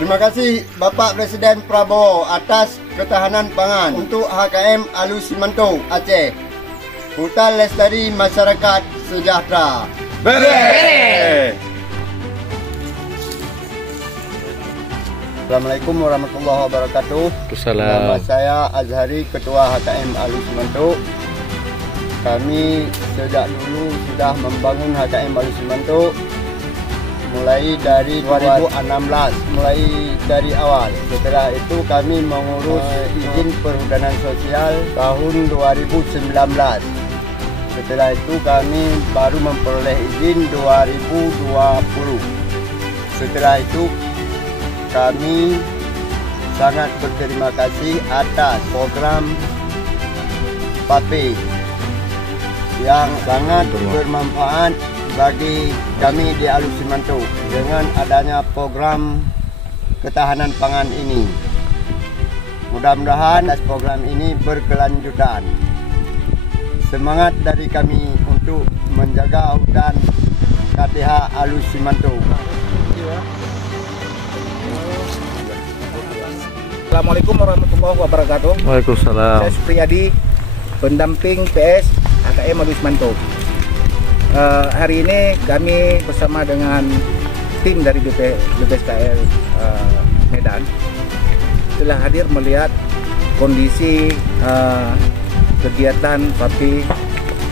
Terima kasih Bapak Presiden Prabowo atas ketahanan pangan untuk HKM Alus Simanto Aceh. Hutan lestari masyarakat sejahtera. Bere. Assalamualaikum warahmatullahi wabarakatuh. Nama saya Azhari, Ketua HKM Alus Simanto. Kami sejak dulu sudah membangun HKM Alus Simanto mulai dari 2016, mulai dari awal. Setelah itu kami mengurus izin perhutanan sosial tahun 2019. Setelah itu kami baru memperoleh izin 2020. Setelah itu kami sangat berterima kasih atas program PAPE yang sangat bermanfaat bagi kami di Alus Simanto dengan adanya program ketahanan pangan ini. Mudah-mudahan program ini berkelanjutan. Semangat dari kami untuk menjaga hutan KTH Alus Simanto. Assalamualaikum warahmatullahi wabarakatuh. Waalaikumsalam. Saya Supriyadi, pendamping PS HKM Alus Simanto. Hari ini kami bersama dengan tim dari BPSKL Medan telah hadir melihat kondisi kegiatan PAPE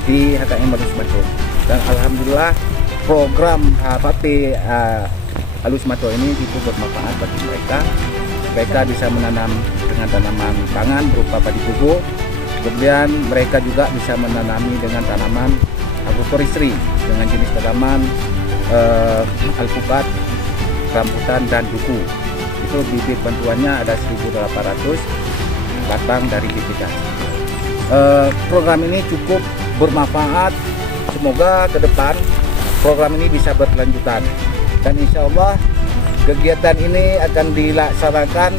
di HKM Alus Simanto. Dan alhamdulillah program PAPE Alus Simanto ini cukup bermanfaat bagi mereka. Mereka bisa menanam dengan tanaman pangan berupa padi pupuk. Kemudian mereka juga bisa menanami dengan tanaman agroforestry dengan jenis tanaman alpukat, rambutan, dan duku. Itu bibit bantuannya ada 1.800 batang dari BPK. Program ini cukup bermanfaat. Semoga ke depan program ini bisa berkelanjutan. Dan insya Allah kegiatan ini akan dilaksanakan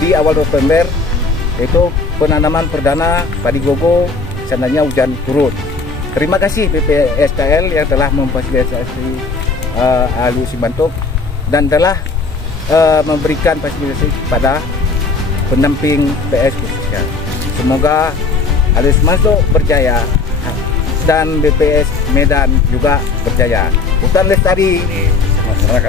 di awal November, yaitu penanaman perdana padi gogo seandainya hujan turun. Terima kasih BPSKL yang telah memfasilitasi Alus Simanto dan telah memberikan fasilitasi kepada pendamping PS khususnya. Semoga Alus Simanto berjaya dan BPS Medan juga berjaya. Hutan lestari,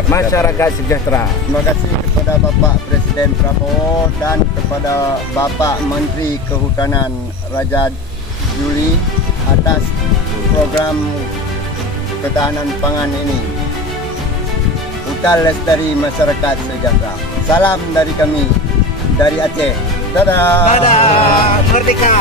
masyarakat sejahtera. Terima kasih kepada Bapak Presiden Prabowo dan kepada Bapak Menteri Kehutanan Raja Juli atas program ketahanan pangan ini. Hutan lestari masyarakat sejahtera. Salam dari kami dari Aceh. Dadah. Dadah, merdeka.